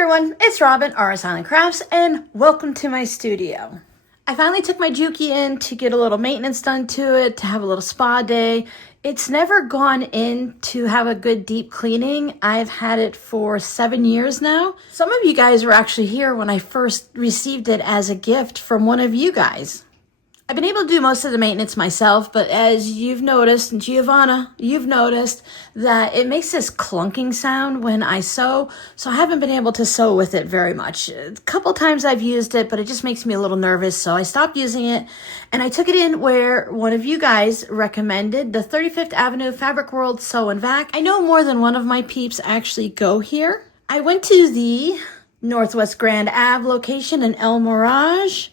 everyone, it's Robin, RS Island Crafts, and welcome to my studio. I finally took my Juki in to get a little maintenance done to it, to have a little spa day. It's never gone in to have a good deep cleaning. I've had it for 7 years now. Some of you guys were actually here when I first received it as a gift from one of you guys. I've been able to do most of the maintenance myself, but as you've noticed, and Giovanna, you've noticed that it makes this clunking sound when I sew, so I haven't been able to sew with it very much. A couple times I've used it, but it just makes me a little nervous, so I stopped using it, and I took it in where one of you guys recommended, the 35th Avenue Fabric World Sew and Vac. I know more than one of my peeps actually go here. I went to the Northwest Grand Ave location in El Mirage,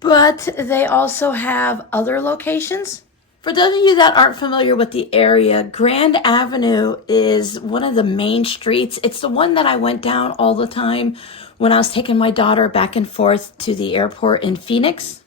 but they also have other locations. For those of you that aren't familiar with the area, Grand Avenue is one of the main streets. It's the one that I went down all the time when I was taking my daughter back and forth to the airport in Phoenix.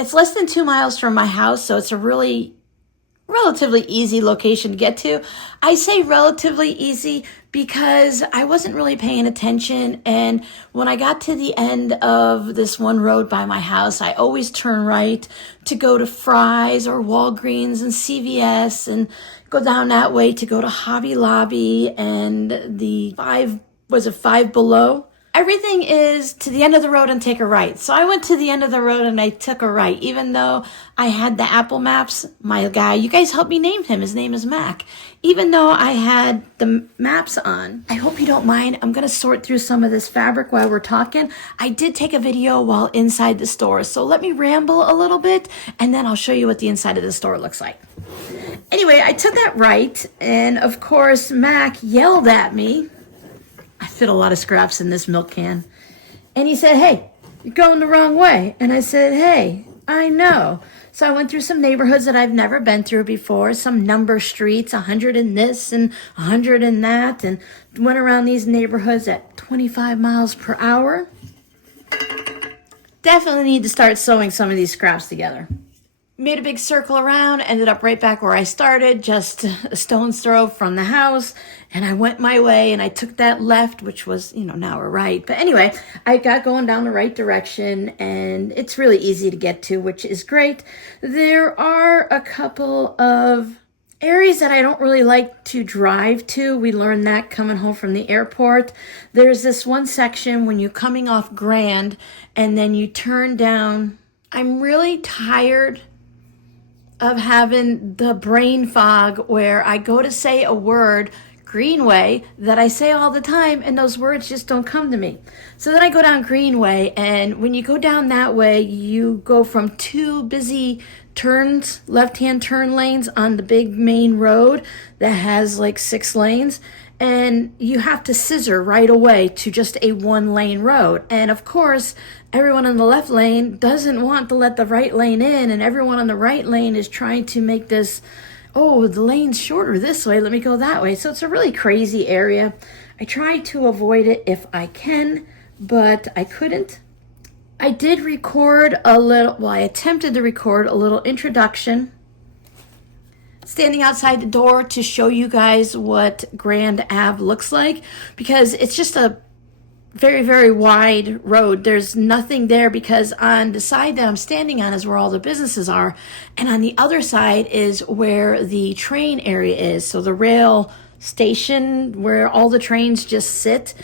It's less than 2 miles from my house, so it's a relatively easy location to get to. I say relatively easy because I wasn't really paying attention, and when I got to the end of this one road by my house, I always turn right to go to Fry's or Walgreens and CVS and go down that way to go to Hobby Lobby and the Five Below. Everything is to the end of the road and take a right. So I went to the end of the road and I took a right, even though I had the Apple Maps. My guy, you guys helped me name him. His name is Mac. Even though I had the maps on, I hope you don't mind. I'm going to sort through some of this fabric while we're talking. I did take a video while inside the store. So let me ramble a little bit and then I'll show you what the inside of the store looks like. Anyway, I took that right. And of course, Mac yelled at me. I fit a lot of scraps in this milk can. And he said, "Hey, you're going the wrong way." And I said, "Hey, I know." So I went through some neighborhoods that I've never been through before, some number streets, 100 in this and 100 in that, and went around these neighborhoods at 25 miles per hour. Definitely need to start sewing some of these scraps together. Made a big circle around, ended up right back where I started, just a stone's throw from the house, and I went my way, and I took that left, which was, now a right. But anyway, I got going down the right direction, and it's really easy to get to, which is great. There are a couple of areas that I don't really like to drive to. We learned that coming home from the airport. There's this one section when you're coming off Grand, and then you turn down. I'm really tired of having the brain fog where I go to say a word, Greenway, that I say all the time, and those words just don't come to me. So then I go down Greenway, and when you go down that way, you go from two busy turns, left-hand turn lanes on the big main road that has like 6 lanes, and you have to scissor right away to just a 1-lane road. And of course, everyone in the left lane doesn't want to let the right lane in, and everyone on the right lane is trying to make this, oh, the lane's shorter this way, let me go that way. So it's a really crazy area. I try to avoid it if I can, but I couldn't. I did record I attempted to record a little introduction, standing outside the door to show you guys what Grand Ave looks like, because it's just a very, very wide road. There's nothing there because on the side that I'm standing on is where all the businesses are, and on the other side is where the train area is. So the rail station where all the trains just sit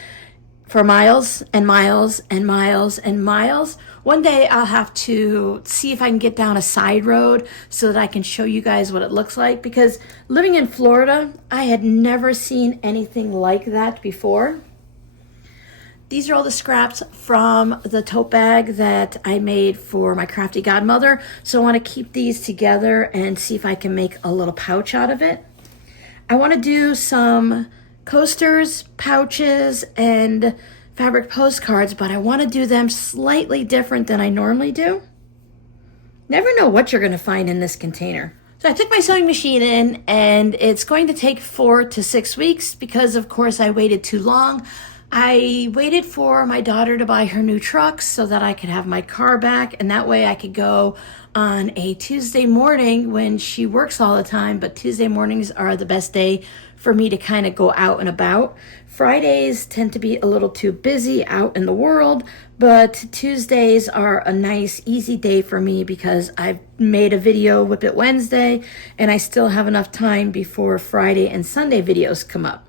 for miles and miles and miles and miles. One day I'll have to see if I can get down a side road so that I can show you guys what it looks like, because living in Florida, I had never seen anything like that before. These are all the scraps from the tote bag that I made for my crafty godmother. So I want to keep these together and see if I can make a little pouch out of it. I want to do some coasters, pouches, and fabric postcards, but I want to do them slightly different than I normally do. Never know what you're going to find in this container. So I took my sewing machine in, and it's going to take 4 to 6 weeks because, of course, I waited too long. I waited for my daughter to buy her new truck so that I could have my car back, and that way I could go on a Tuesday morning when she works all the time, but Tuesday mornings are the best day for me to kind of go out and about. Fridays tend to be a little too busy out in the world, but Tuesdays are a nice, easy day for me because I've made a video Whip It Wednesday, and I still have enough time before Friday and Sunday videos come up.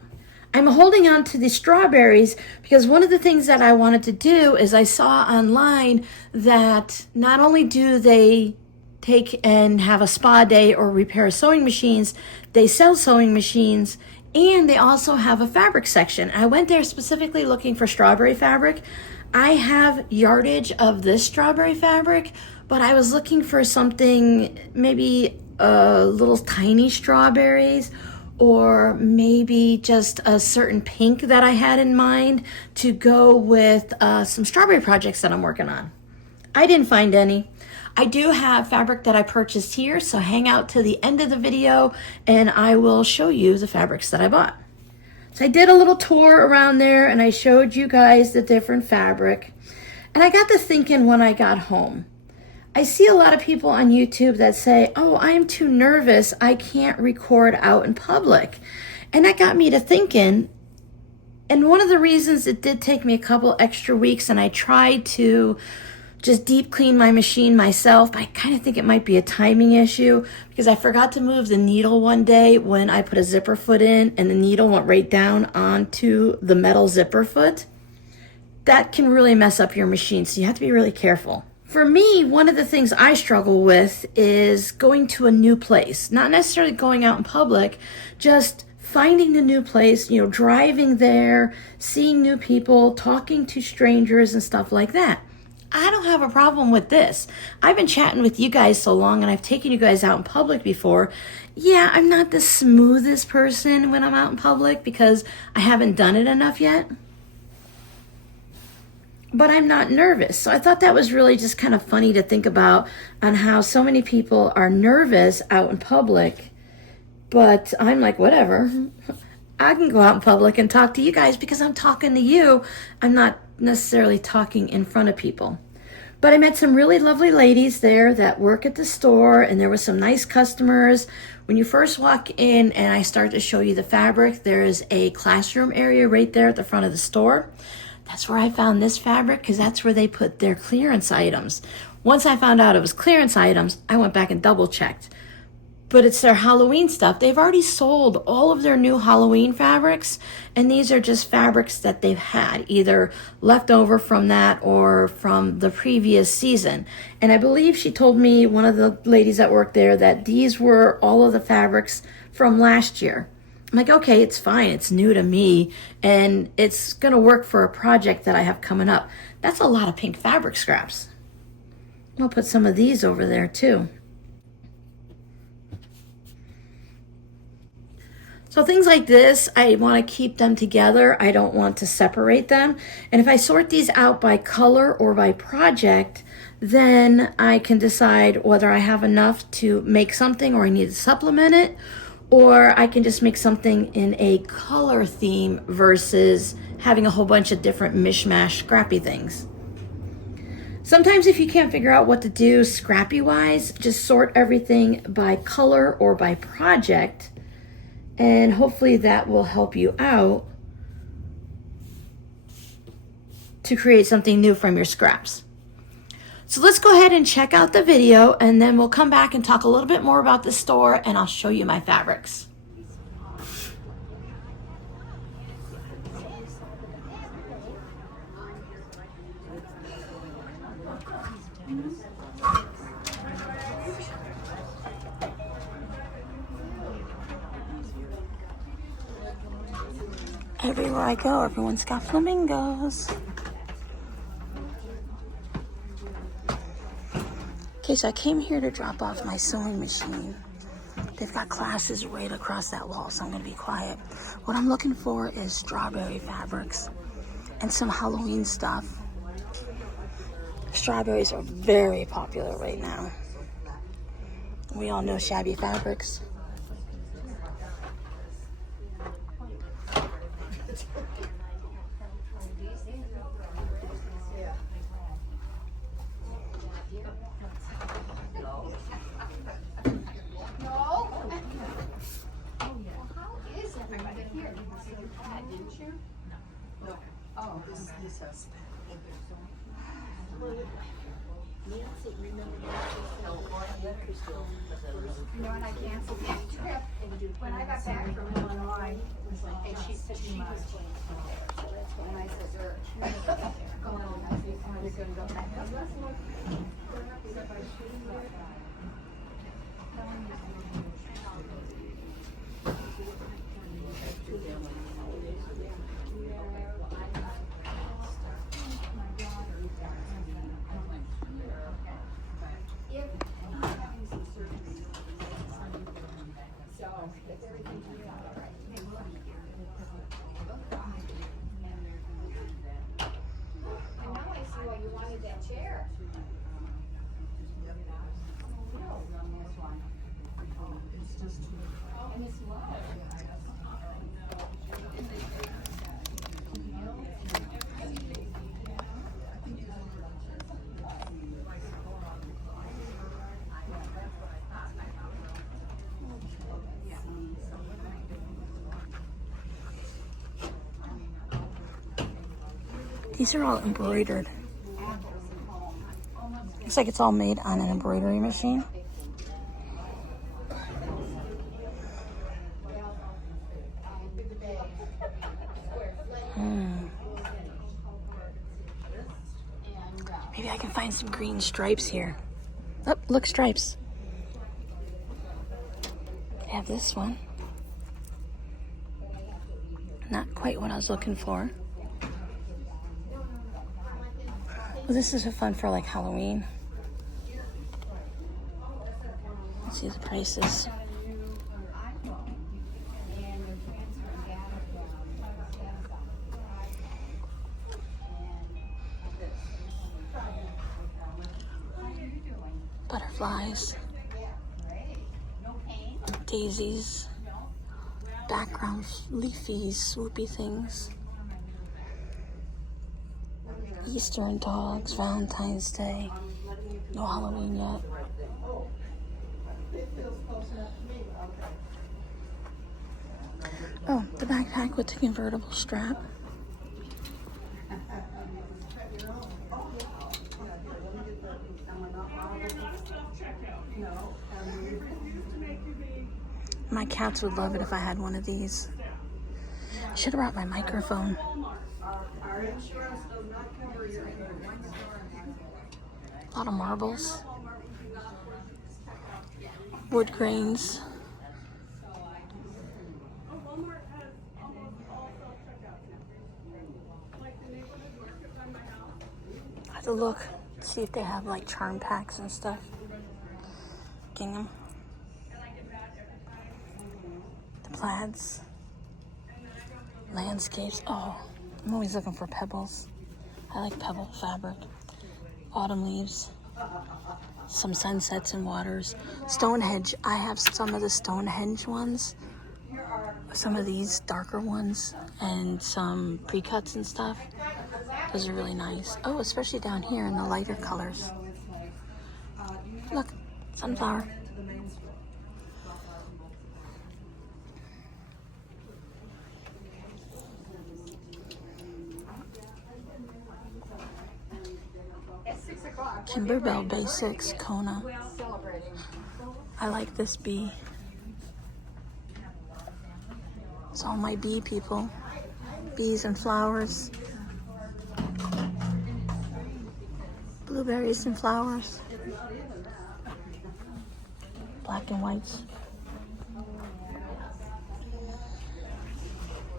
I'm holding on to the strawberries because one of the things that I wanted to do is I saw online that not only do they take and have a spa day or repair sewing machines, they sell sewing machines, and they also have a fabric section. I went there specifically looking for strawberry fabric. I have yardage of this strawberry fabric, but I was looking for something, maybe little tiny strawberries, or maybe just a certain pink that I had in mind to go with some strawberry projects that I'm working on. I didn't find any. I do have fabric that I purchased here, so hang out to the end of the video and I will show you the fabrics that I bought. So I did a little tour around there and I showed you guys the different fabric. And I got to thinking when I got home. I see a lot of people on YouTube that say, oh, I am too nervous, I can't record out in public. And that got me to thinking, and one of the reasons it did take me a couple extra weeks and I tried to just deep clean my machine myself, but I kind of think it might be a timing issue because I forgot to move the needle one day when I put a zipper foot in and the needle went right down onto the metal zipper foot. That can really mess up your machine, so you have to be really careful. For me, one of the things I struggle with is going to a new place, not necessarily going out in public, just finding the new place, driving there, seeing new people, talking to strangers and stuff like that. I don't have a problem with this. I've been chatting with you guys so long and I've taken you guys out in public before. Yeah, I'm not the smoothest person when I'm out in public because I haven't done it enough yet. But I'm not nervous. So I thought that was really just kind of funny to think about on how so many people are nervous out in public. But I'm like, whatever. I can go out in public and talk to you guys because I'm talking to you. I'm not necessarily talking in front of people. But I met some really lovely ladies there that work at the store, and there were some nice customers. When you first walk in and I start to show you the fabric, there is a classroom area right there at the front of the store. That's where I found this fabric because that's where they put their clearance items. Once I found out it was clearance items, I went back and double checked. But it's their Halloween stuff. They've already sold all of their new Halloween fabrics, and these are just fabrics that they've had, either left over from that or from the previous season. And I believe she told me, one of the ladies that worked there, that these were all of the fabrics from last year. I'm like, okay, it's fine. It's new to me, and it's going to work for a project that I have coming up. That's a lot of pink fabric scraps. I'll put some of these over there too. So things like this, I want to keep them together. I don't want to separate them. And if I sort these out by color or by project, then I can decide whether I have enough to make something or I need to supplement it, or I can just make something in a color theme versus having a whole bunch of different mishmash scrappy things. Sometimes if you can't figure out what to do scrappy wise, just sort everything by color or by project, and hopefully that will help you out to create something new from your scraps. So let's go ahead and check out the video, and then we'll come back and talk a little bit more about the store, and I'll show you my fabrics. Everywhere I go, everyone's got flamingos. Okay, so I came here to drop off my sewing machine. They've got classes right across that wall, so I'm gonna be quiet. What I'm looking for is strawberry fabrics and some Halloween stuff. Strawberries are very popular right now. We all know shabby fabrics. Oh, this is Lisa. You know what, I canceled that trip. When I got back from Illinois, and she said she was going to go there. So that's when I said, you're going to go back. These are all embroidered. Looks like it's all made on an embroidery machine. Maybe I can find some green stripes here. Oh, look, stripes. I have this one. Not quite what I was looking for. Well, this is fun for like Halloween. Let's see the prices. Butterflies, daisies, background leafy, swoopy things. Easter and dogs, Valentine's Day. No Halloween yet. Oh, the backpack with the convertible strap. My cats would love it if I had one of these. I should have brought my microphone. A lot of marbles. Wood grains. I have to look, see if they have like charm packs and stuff. Gingham. The plaids. Landscapes. Oh, I'm always looking for pebbles. I like pebble fabric. Autumn leaves. Some sunsets and waters. Stonehenge. I have some of the Stonehenge ones. Some of these darker ones. And some pre-cuts and stuff. Those are really nice. Oh, especially down here in the lighter colors. Look, sunflower. Kimberbell Basics, Kona. I like this bee. It's all my bee people. Bees and flowers. Blueberries and flowers. Black and whites.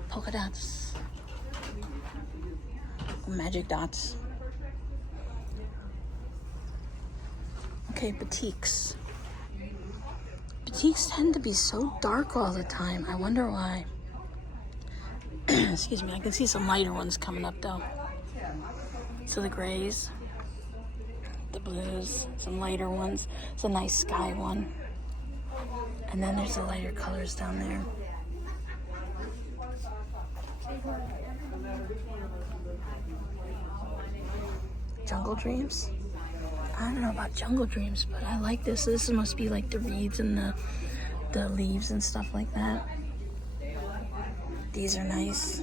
Polka dots. Magic dots. Okay, batiks. Batiks tend to be so dark all the time. I wonder why. Excuse me, I can see some lighter ones coming up though. So the grays, the blues, some lighter ones. It's a nice sky one. And then there's the lighter colors down there. Jungle Dreams. I don't know about Jungle Dreams, but I like this. This must be like the reeds and the leaves and stuff like that. These are nice.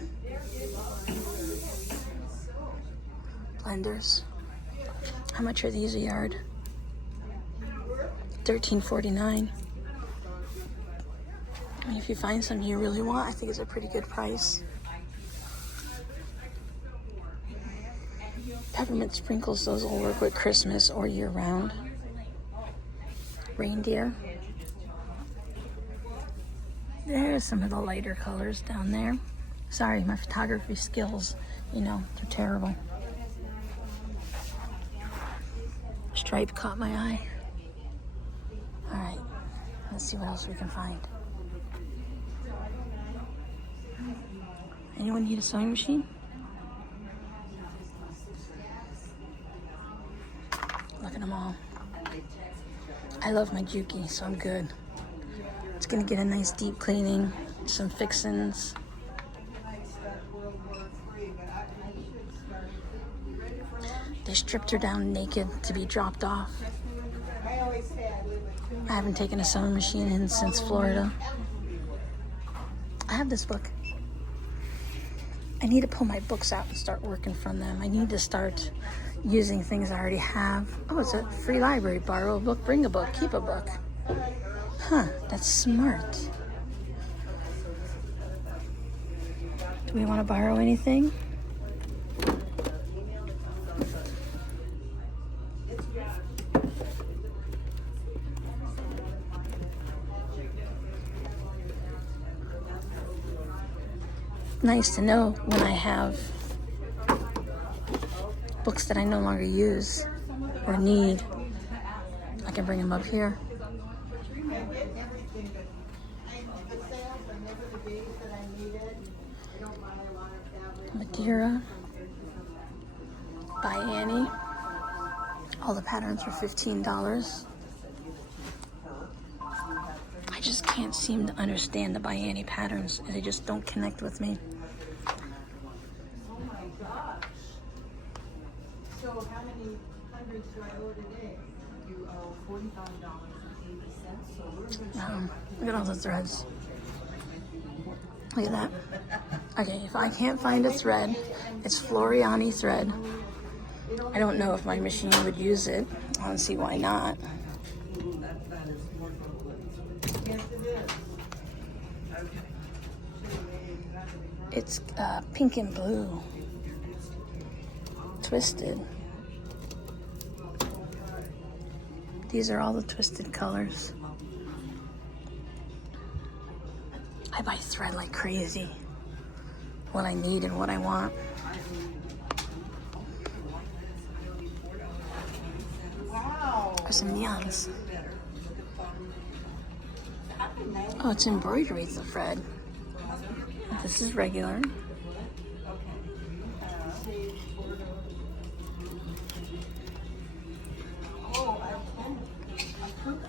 blenders. How much are these a yard? $13.49. I mean, if you find something you really want, I think it's a pretty good price. Peppermint sprinkles, those will work with Christmas or year round. Reindeer. There's some of the lighter colors down there. Sorry, my photography skills, you know, they're terrible. Stripe caught my eye. All right, let's see what else we can find. Anyone need a sewing machine? Look at them all. I love my Juki, so I'm good. It's gonna get a nice deep cleaning, some fixins. They stripped her down naked to be dropped off. I haven't taken a sewing machine in since Florida. I have this book. I need to pull my books out and start working from them. I need to start using things I already have. Oh, it's a free library. Borrow a book, bring a book, keep a book. Huh, that's smart. Do we want to borrow anything? Nice to know when I have books that I no longer use or need. I can bring them up here. Madeira by Annie. All the patterns are $15. I just can't seem to understand the by Annie patterns. They just don't connect with me. So how many hundreds do I owe today? You owe $45.80. So we're going to Look at all the threads. Look at that. Okay, if I can't find a thread, it's Floriani thread. I don't know if my machine would use it. I don't see why not. It's pink and blue. Twisted. These are all the twisted colors. I buy thread like crazy. What I need and what I want. Wow. There's some neons. Oh, it's embroidery thread. This is regular.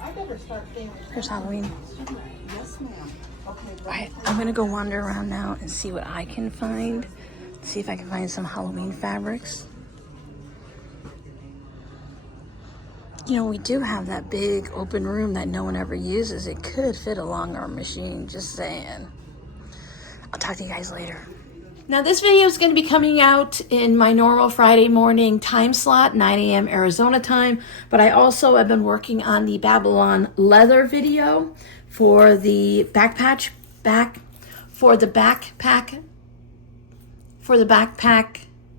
I better start thinking. Here's Halloween. Yes, ma'am. Okay. Alright, I'm gonna go wander around now and see what I can find. See if I can find some Halloween fabrics. You know, we do have that big open room that no one ever uses. It could fit along our machine, just saying. I'll talk to you guys later. Now this video is going to be coming out in my normal Friday morning time slot, 9 a.m. Arizona time, but I also have been working on the Babylon leather video for the backpack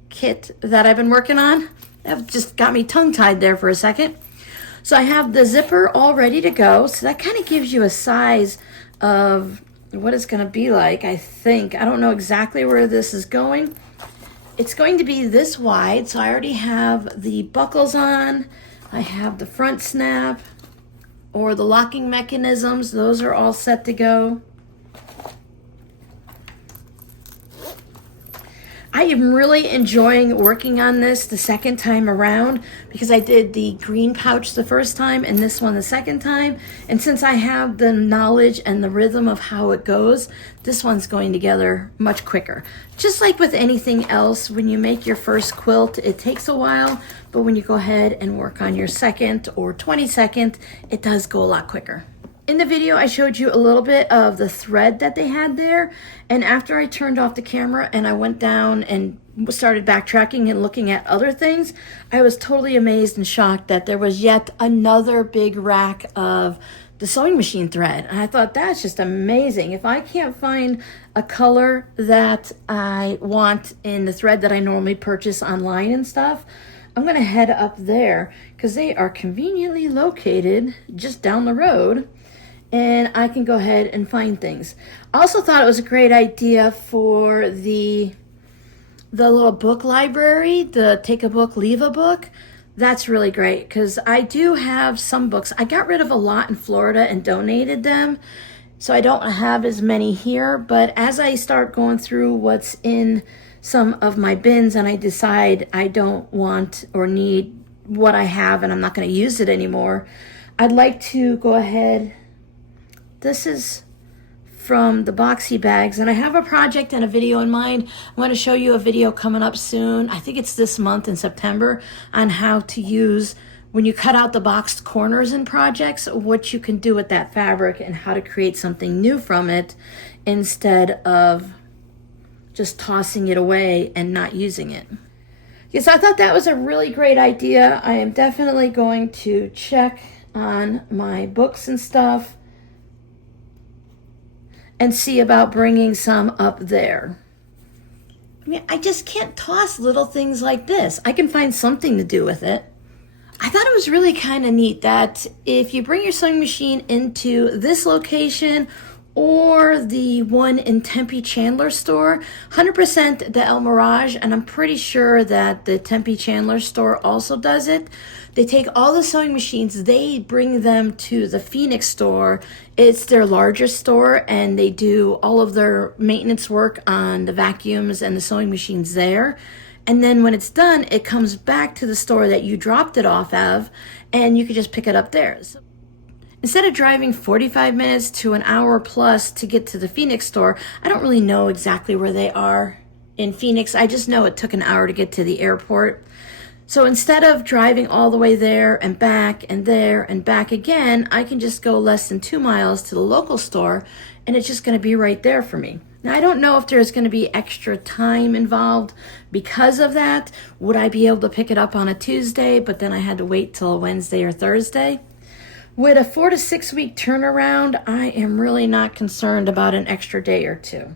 kit that I've been working on. That just got me tongue-tied there for a second. So I have the zipper all ready to go. So that kind of gives you a size of what it's going to be like, I think. I don't know exactly where this is going. It's going to be this wide. So I already have the buckles on. I have the front snap or the locking mechanisms. Those are all set to go. I am really enjoying working on this the second time around because I did the green pouch the first time and this one the second time. And since I have the knowledge and the rhythm of how it goes, this one's going together much quicker. Just like with anything else, when you make your first quilt, it takes a while, but when you go ahead and work on your second or 22nd, it does go a lot quicker. In the video, I showed you a little bit of the thread that they had there. And after I turned off the camera and I went down and started backtracking and looking at other things, I was totally amazed and shocked that there was yet another big rack of the sewing machine thread. And I thought, that's just amazing. If I can't find a color that I want in the thread that I normally purchase online and stuff, I'm gonna head up there because they are conveniently located just down the road. And I can go ahead and find things. I also thought it was a great idea for the little book library, the take a book, leave a book. That's really great because I do have some books. I got rid of a lot in Florida and donated them, so I don't have as many here. But as I start going through what's in some of my bins and I decide I don't want or need what I have and I'm not going to use it anymore, I'd like to go ahead. This is from the boxy bags, and I have a project and a video in mind. I'm going to show you a video coming up soon. I think it's this month in September on how to use, when you cut out the boxed corners in projects, what you can do with that fabric and how to create something new from it instead of just tossing it away and not using it. Yes, I thought that was a really great idea. I am definitely going to check on my books and stuff and see about bringing some up there. I mean, I just can't toss little things like this. I can find something to do with it. I thought it was really kind of neat that if you bring your sewing machine into this location or the one in Tempe Chandler store, 100% the El Mirage, and I'm pretty sure that the Tempe Chandler store also does it. They take all the sewing machines, they bring them to the Phoenix store. It's their largest store, and they do all of their maintenance work on the vacuums and the sewing machines there. And then when it's done, it comes back to the store that you dropped it off of, and you can just pick it up there. So instead of driving 45 minutes to an hour plus to get to the Phoenix store, I don't really know exactly where they are in Phoenix. I just know it took an hour to get to the airport. So instead of driving all the way there and back and there and back again, I can just go less than 2 miles to the local store, and it's just going to be right there for me. Now, I don't know if there's going to be extra time involved because of that. Would I be able to pick it up on a Tuesday, but then I had to wait till a Wednesday or Thursday? With a 4 to 6 week turnaround, I am really not concerned about an extra day or two.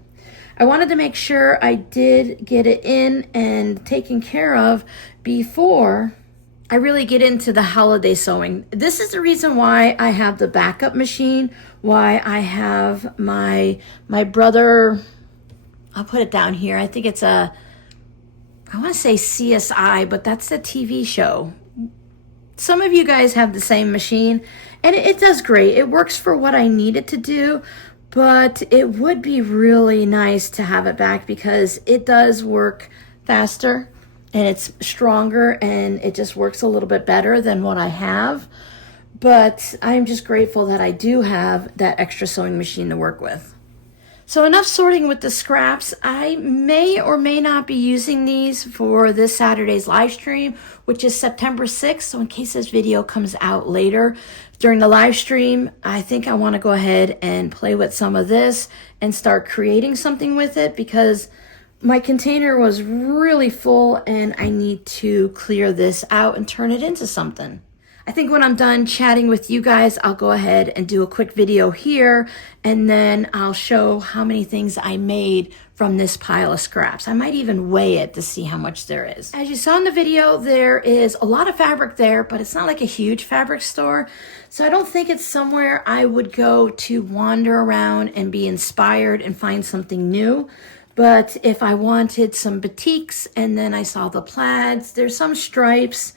I wanted to make sure I did get it in and taken care of before I really get into the holiday sewing. This is the reason why I have the backup machine, why I have my brother, I'll put it down here. I think it's I want to say CSI, but that's the TV show. Some of you guys have the same machine, and it does great. It works for what I need it to do, but it would be really nice to have it back because it does work faster and it's stronger and it just works a little bit better than what I have. But I'm just grateful that I do have that extra sewing machine to work with. So enough sorting with the scraps. I may or may not be using these for this Saturday's live stream, which is September 6th. So in case this video comes out later during the live stream, I think I want to go ahead and play with some of this and start creating something with it because my container was really full and I need to clear this out and turn it into something. I think when I'm done chatting with you guys, I'll go ahead and do a quick video here, and then I'll show how many things I made from this pile of scraps. I might even weigh it to see how much there is. As you saw in the video, there is a lot of fabric there, but it's not like a huge fabric store. So I don't think it's somewhere I would go to wander around and be inspired and find something new. But if I wanted some batiks and then I saw the plaids, there's some stripes.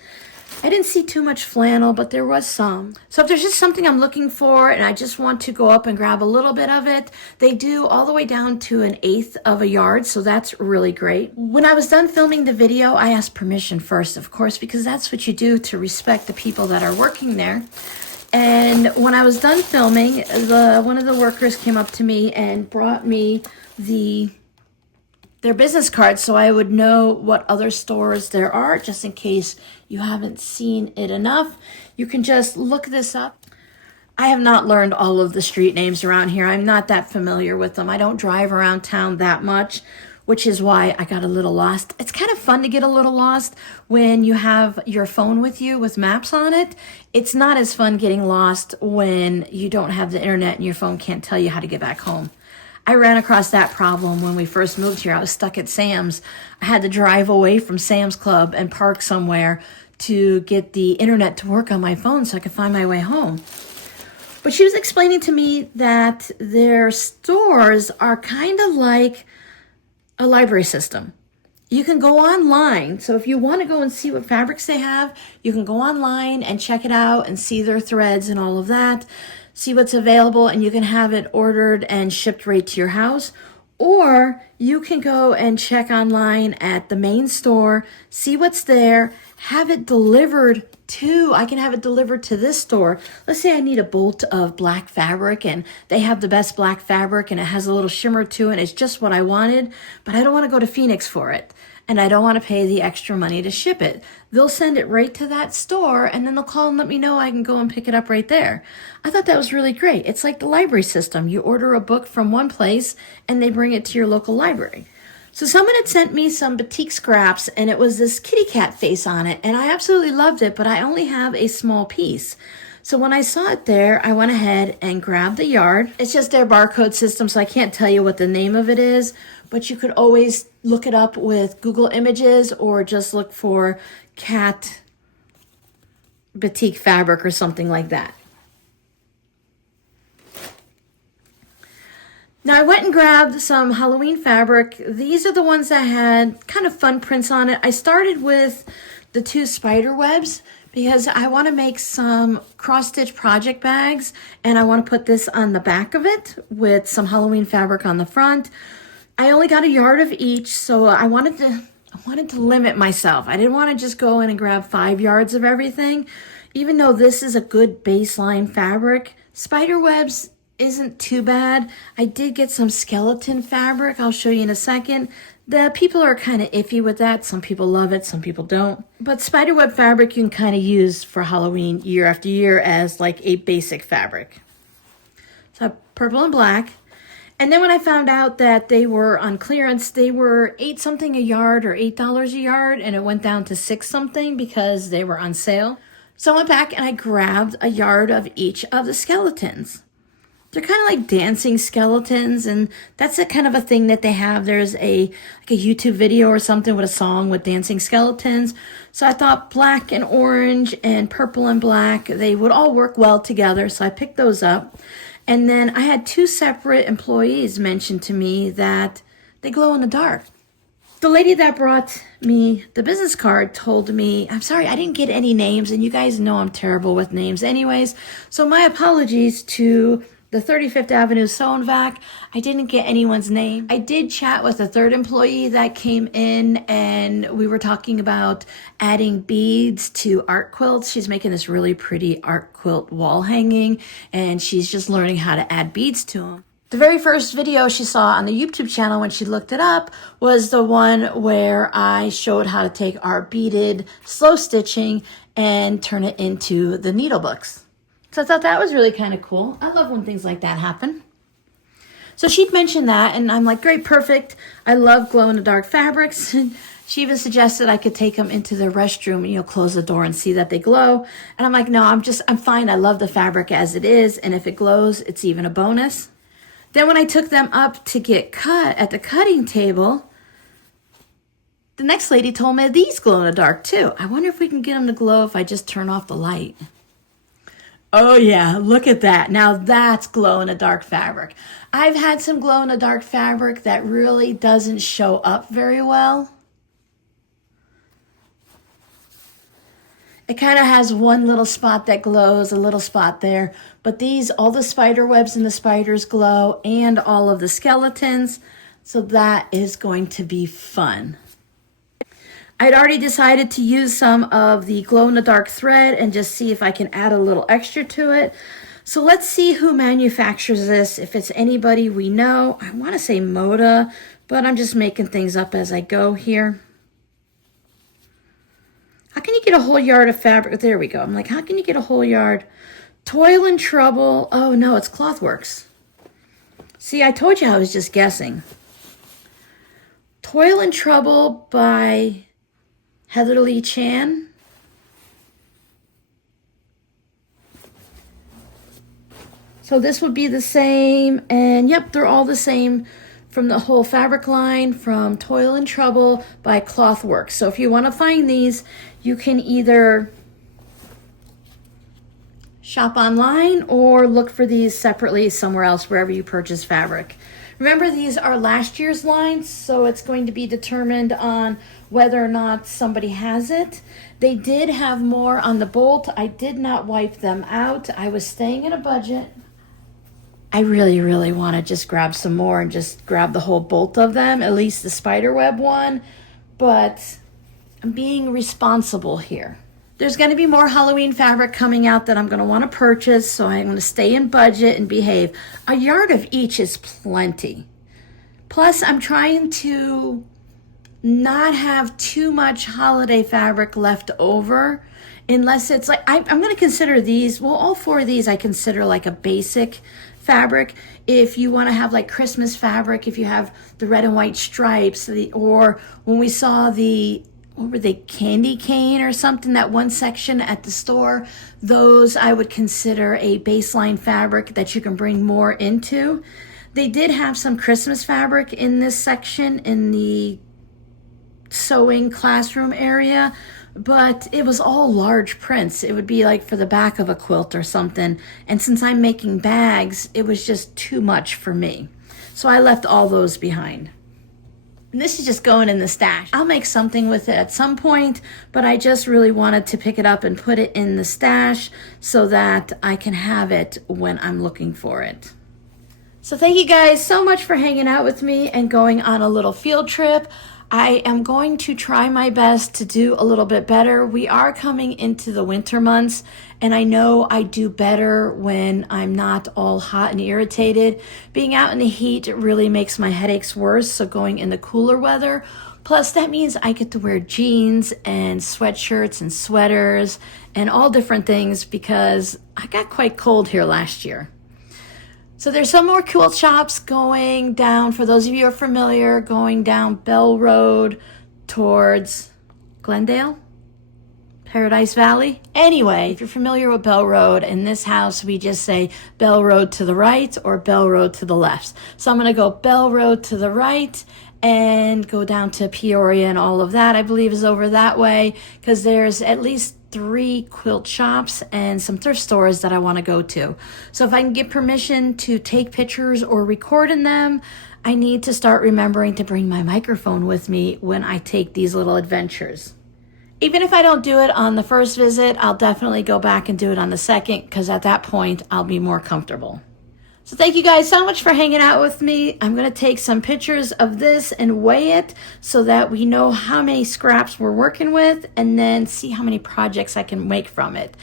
I didn't see too much flannel, but there was some. So if there's just something I'm looking for and I just want to go up and grab a little bit of it, they do all the way down to 1/8 of a yard, so that's really great. When I was done filming the video, I asked permission first, of course, because that's what you do to respect the people that are working there. And when I was done filming, one of the workers came up to me and brought me their business cards so I would know what other stores there are, just in case you haven't seen it enough. You can just look this up. I have not learned all of the street names around here. I'm not that familiar with them. I don't drive around town that much, which is why I got a little lost. It's kind of fun to get a little lost when you have your phone with you with maps on it. It's not as fun getting lost when you don't have the internet and your phone can't tell you how to get back home. I ran across that problem when we first moved here. I was stuck at Sam's. I had to drive away from Sam's Club and park somewhere to get the internet to work on my phone so I could find my way home. But she was explaining to me that their stores are kind of like a library system. You can go online. So if you want to go and see what fabrics they have, you can go online and check it out and see their threads and all of that. See what's available, and you can have it ordered and shipped right to your house. Or you can go and check online at the main store, see what's there, have it delivered to, I can have it delivered to this store. Let's say I need a bolt of black fabric and they have the best black fabric and it has a little shimmer to it. It's just what I wanted, but I don't want to go to Phoenix for it. And I don't want to pay the extra money to ship it. They'll send it right to that store and then they'll call and let me know I can go and pick it up right there. I thought that was really great. It's like the library system. You order a book from one place and they bring it to your local library. So someone had sent me some batik scraps and it was this kitty cat face on it and I absolutely loved it, but I only have a small piece. So when I saw it there, I went ahead and grabbed the yard. It's just their barcode system, so I can't tell you what the name of it is, but you could always look it up with Google Images or just look for cat batik fabric or something like that. Now I went and grabbed some Halloween fabric. These are the ones that had kind of fun prints on it. I started with the 2 spider webs because I want to make some cross-stitch project bags and I want to put this on the back of it with some Halloween fabric on the front. I only got a yard of each, so I wanted to limit myself. I didn't want to just go in and grab 5 yards of everything. Even though this is a good baseline fabric, spider webs isn't too bad. I did get some skeleton fabric. I'll show you in a second. The people are kind of iffy with that. Some people love it, some people don't. But spiderweb fabric you can kind of use for Halloween year after year as like a basic fabric. So purple and black. And then when I found out that they were on clearance, they were $8 something a yard or $8 a yard, and it went down to $6 something because they were on sale. So I went back and I grabbed a yard of each of the skeletons. They're kind of like dancing skeletons, and that's a kind of a thing that they have. There's a YouTube video or something with a song with dancing skeletons. So I thought black and orange and purple and black, they would all work well together. So I picked those up. And then I had 2 separate employees mention to me that they glow in the dark. The lady that brought me the business card told me, I'm sorry, I didn't get any names, and you guys know I'm terrible with names anyways. So my apologies to the 35th Avenue Sew and Vac. I didn't get anyone's name. I did chat with a 3rd employee that came in and we were talking about adding beads to art quilts. She's making this really pretty art quilt wall hanging and she's just learning how to add beads to them. The very first video she saw on the YouTube channel when she looked it up was the one where I showed how to take our beaded slow stitching and turn it into the needle books. So I thought that was really kind of cool. I love when things like that happen. So she'd mentioned that, and I'm like, great, perfect. I love glow-in-the-dark fabrics. She even suggested I could take them into the restroom and, close the door and see that they glow. And I'm like, no, I'm fine. I love the fabric as it is, and if it glows, it's even a bonus. Then when I took them up to get cut at the cutting table, the next lady told me these glow in the dark too. I wonder if we can get them to glow if I just turn off the light. Oh yeah, look at that. Now that's glow-in-the-dark fabric. I've had some glow-in-the-dark fabric that really doesn't show up very well. It kind of has one little spot that glows, a little spot there. But these, all the spider webs and the spiders glow and all of the skeletons. So that is going to be fun. I'd already decided to use some of the glow-in-the-dark thread and just see if I can add a little extra to it. So let's see who manufactures this, if it's anybody we know. I want to say Moda, but I'm just making things up as I go here. How can you get a whole yard of fabric? There we go. I'm like, how can you get a whole yard Toil and Trouble. Oh no, it's Clothworks. See, I told you I was just guessing. Toil and Trouble by Heather Lee Chan. So this would be the same, and yep, they're all the same from the whole fabric line from Toil and Trouble by Clothworks. So if you want to find these, you can either shop online or look for these separately somewhere else, wherever you purchase fabric. Remember, these are last year's lines, so it's going to be determined on whether or not somebody has it. They did have more on the bolt. I did not wipe them out. I was staying in a budget. I really want to just grab some more and just grab the whole bolt of them, at least the spiderweb one, but I'm being responsible here. There's going to be more Halloween fabric coming out that I'm going to want to purchase, so I'm going to stay in budget and behave. A yard of each is plenty. Plus, I'm trying to not have too much holiday fabric left over, unless it's like, I'm going to consider these, well, all four of these I consider like a basic fabric. If you want to have like Christmas fabric, if you have the red and white stripes, or when we saw the, what were they, candy cane or something, that one section at the store, those I would consider a baseline fabric that you can bring more into. They did have some Christmas fabric in this section in the sewing classroom area, but it was all large prints. It would be like for the back of a quilt or something, and since I'm making bags, it was just too much for me, so I left all those behind. And this is just going in the stash. I'll make something with it at some point, but I just really wanted to pick it up and put it in the stash so that I can have it when I'm looking for it. So thank you guys so much for hanging out with me and going on a little field trip. I am going to try my best to do a little bit better. We are coming into the winter months, and I know I do better when I'm not all hot and irritated. Being out in the heat really makes my headaches worse, so going in the cooler weather. Plus, that means I get to wear jeans and sweatshirts and sweaters and all different things because I got quite cold here last year. So there's some more quilt shops going down, for those of you who are familiar, going down Bell Road towards Glendale, Paradise Valley. Anyway, if you're familiar with Bell Road, in this house we just say Bell Road to the right or Bell Road to the left. So I'm going to go Bell Road to the right and go down to Peoria, and all of that I believe is over that way, because there's at least 3 quilt shops and some thrift stores that I want to go to. So if I can get permission to take pictures or record in them, I need to start remembering to bring my microphone with me when I take these little adventures. Even if I don't do it on the first visit, I'll definitely go back and do it on the second, because at that point I'll be more comfortable. So thank you guys so much for hanging out with me. I'm going to take some pictures of this and weigh it so that we know how many scraps we're working with, and then see how many projects I can make from it.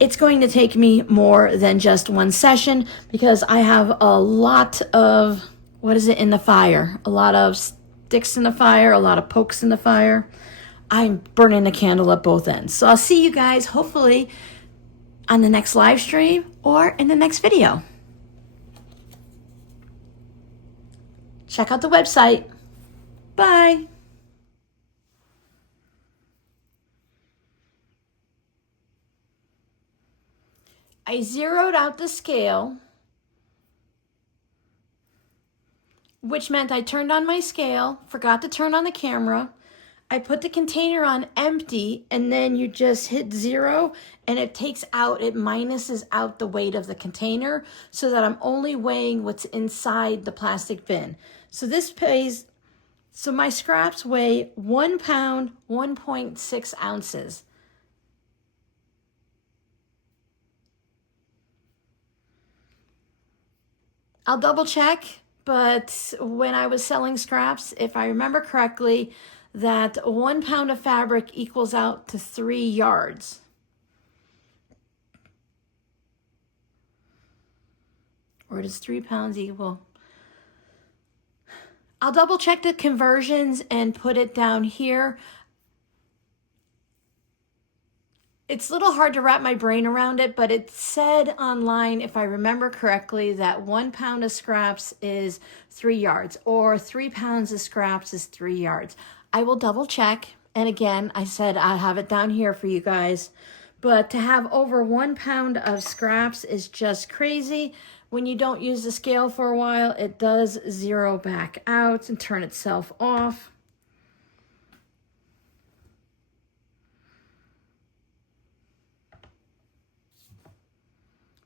It's going to take me more than just one session because I have a lot of, in the fire? A lot of sticks in the fire, a lot of pokes in the fire. I'm burning the candle at both ends. So I'll see you guys hopefully on the next live stream or in the next video. Check out the website. Bye. I zeroed out the scale, which meant I turned on my scale, forgot to turn on the camera. I put the container on empty, and then you just hit 0 and it minuses out the weight of the container so that I'm only weighing what's inside the plastic bin. So my scraps weigh 1 pound, 1.6 ounces. I'll double check, but when I was selling scraps, if I remember correctly, that 1 pound of fabric equals out to 3 yards. Or does 3 pounds equal? I'll double check the conversions and put it down here. It's a little hard to wrap my brain around it, but it said online, if I remember correctly, that 1 pound of scraps is 3 yards, or 3 pounds of scraps is 3 yards. I will double check. And again, I said I have it down here for you guys. But to have over 1 pound of scraps is just crazy. When you don't use the scale for a while, it does zero back out and turn itself off.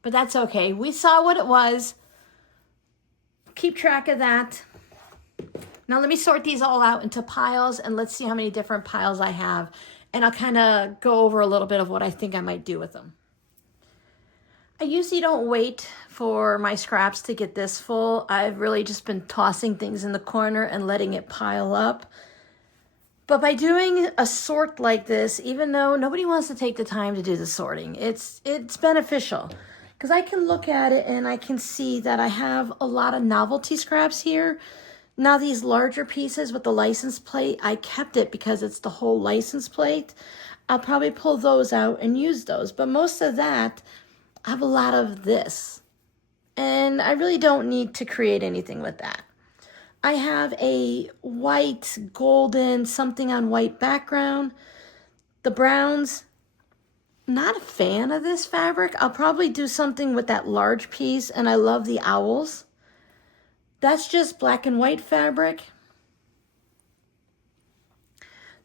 But that's okay. We saw what it was. Keep track of that. Now let me sort these all out into piles, and let's see how many different piles I have. And I'll kind of go over a little bit of what I think I might do with them. I usually don't wait for my scraps to get this full. I've really just been tossing things in the corner and letting it pile up. But by doing a sort like this, even though nobody wants to take the time to do the sorting, it's beneficial. Because I can look at it and I can see that I have a lot of novelty scraps here. Now these larger pieces with the license plate, I kept it because it's the whole license plate. I'll probably pull those out and use those. But most of that, I have a lot of this. And I really don't need to create anything with that. I have a white, golden, something on white background. The browns, not a fan of this fabric. I'll probably do something with that large piece, and I love the owls. That's just black and white fabric.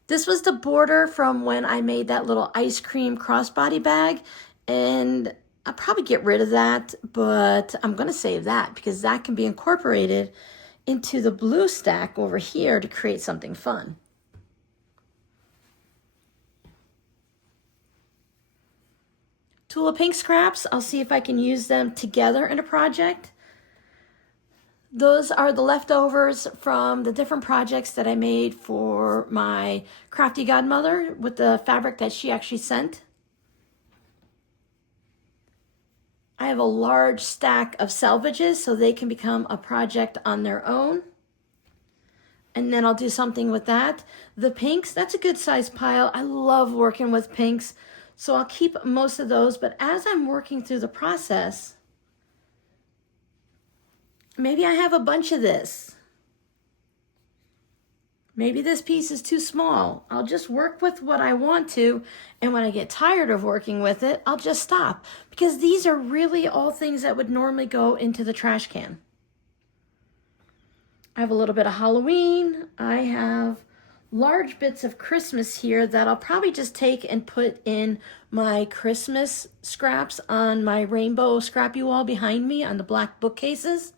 This was the border from when I made that little ice cream crossbody bag, and I'll probably get rid of that, but I'm going to save that because that can be incorporated into the blue stack over here to create something fun. Tula Pink scraps, I'll see if I can use them together in a project. Those are the leftovers from the different projects that I made for my crafty godmother with the fabric that she actually sent. I have a large stack of salvages so they can become a project on their own. And then I'll do something with that. The pinks, that's a good size pile. I love working with pinks, so I'll keep most of those. But as I'm working through the process, maybe I have a bunch of this. Maybe this piece is too small. I'll just work with what I want to, and when I get tired of working with it, I'll just stop. Because these are really all things that would normally go into the trash can. I have a little bit of Halloween. I have large bits of Christmas here that I'll probably just take and put in my Christmas scraps on my rainbow scrappy wall behind me on the black bookcases.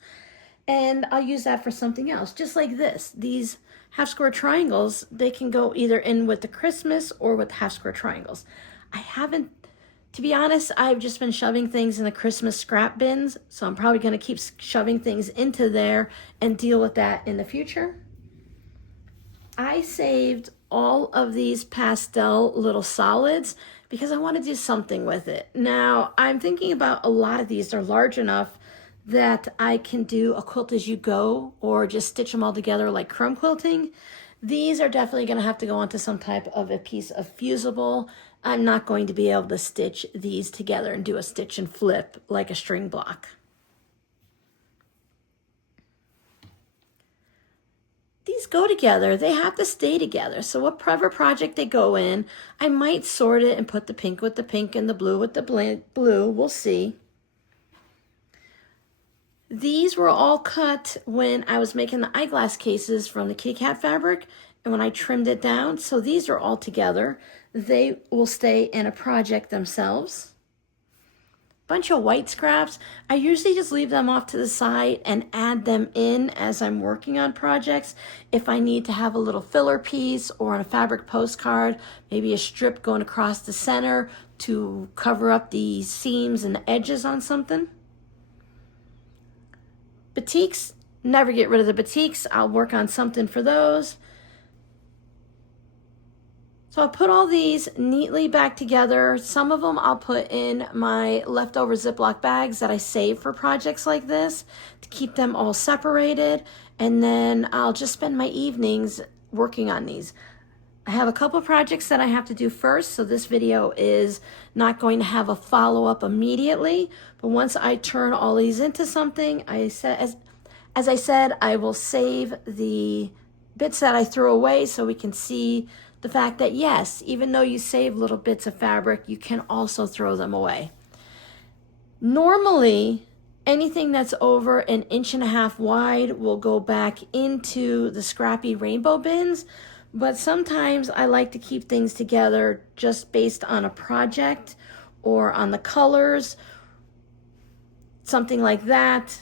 And I'll use that for something else, just like this. These half square triangles, they can go either in with the Christmas or with half square triangles. I haven't, to be honest, I've just been shoving things in the Christmas scrap bins, so I'm probably going to keep shoving things into there and deal with that in the future. I saved all of these pastel little solids because I want to do something with it. Now, I'm thinking about a lot of these are large enough that I can do a quilt as you go or just stitch them all together like crumb quilting. These are definitely going to have to go onto some type of a piece of fusible. I'm not going to be able to stitch these together and do a stitch and flip like a string block. These go together. They have to stay together. So whatever project they go in, I might sort it and put the pink with the pink and the blue with the blue. We'll see. These were all cut when I was making the eyeglass cases from the kitty cat fabric and when I trimmed it down. So these are all together. They will stay in a project themselves. Bunch of white scraps. I usually just leave them off to the side and add them in as I'm working on projects. If I need to have a little filler piece or on a fabric postcard, maybe a strip going across the center to cover up the seams and the edges on something. Batiks, never get rid of the batiks. I'll work on something for those. So I'll put all these neatly back together. Some of them I'll put in my leftover Ziploc bags that I save for projects like this to keep them all separated. And then I'll just spend my evenings working on these. I have a couple projects that I have to do first, so this video is not going to have a follow-up immediately, but once I turn all these into something, as I said, I will save the bits that I threw away so we can see the fact that yes, even though you save little bits of fabric, you can also throw them away. Normally, anything that's over 1.5 inches wide will go back into the scrappy rainbow bins, but sometimes I like to keep things together just based on a project or on the colors, something like that.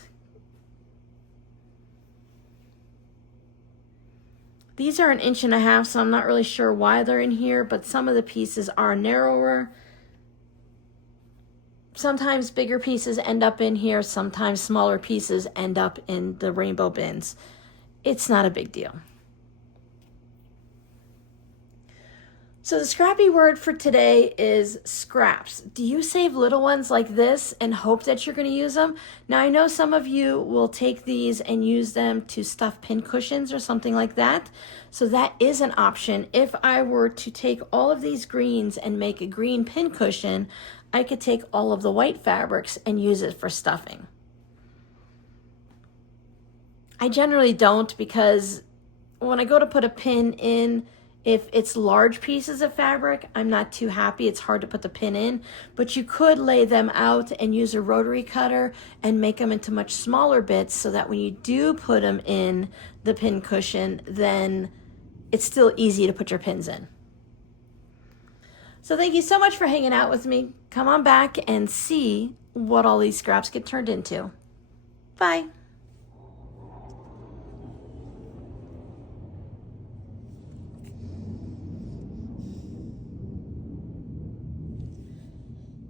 These are 1.5 inches, so I'm not really sure why they're in here, but some of the pieces are narrower. Sometimes bigger pieces end up in here, sometimes smaller pieces end up in the rainbow bins. It's not a big deal. So the scrappy word for today is scraps. Do you save little ones like this and hope that you're going to use them? Now I know some of you will take these and use them to stuff pin cushions or something like that. So that is an option. If I were to take all of these greens and make a green pin cushion, I could take all of the white fabrics and use it for stuffing. I generally don't, because when I go to put a pin in, if it's large pieces of fabric, I'm not too happy. It's hard to put the pin in, but you could lay them out and use a rotary cutter and make them into much smaller bits so that when you do put them in the pin cushion, then it's still easy to put your pins in. So thank you so much for hanging out with me. Come on back and see what all these scraps get turned into. Bye.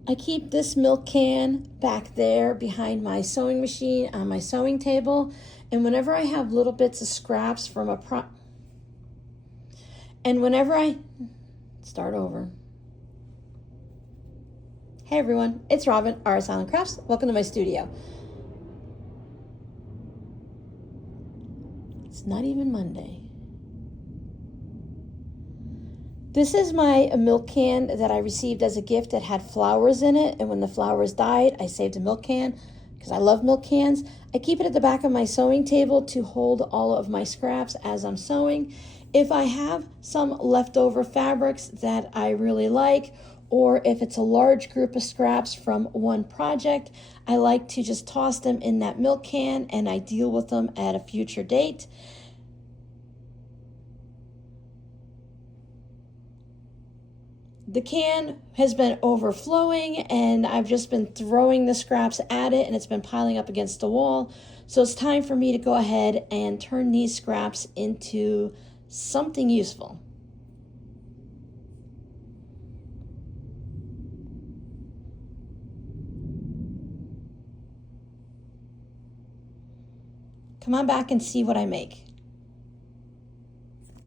I keep this milk can back there behind my sewing machine on my sewing table, and whenever I have little bits of scraps from start over. Hey everyone, it's Robin, Art Silent Crafts. Welcome to my studio. It's not even Monday. This is my milk can that I received as a gift that had flowers in it, and when the flowers died, I saved a milk can because I love milk cans. I keep it at the back of my sewing table to hold all of my scraps as I'm sewing. If I have some leftover fabrics that I really like, or if it's a large group of scraps from one project, I like to just toss them in that milk can and I deal with them at a future date. The can has been overflowing and I've just been throwing the scraps at it and it's been piling up against the wall. So it's time for me to go ahead and turn these scraps into something useful. Come on back and see what I make.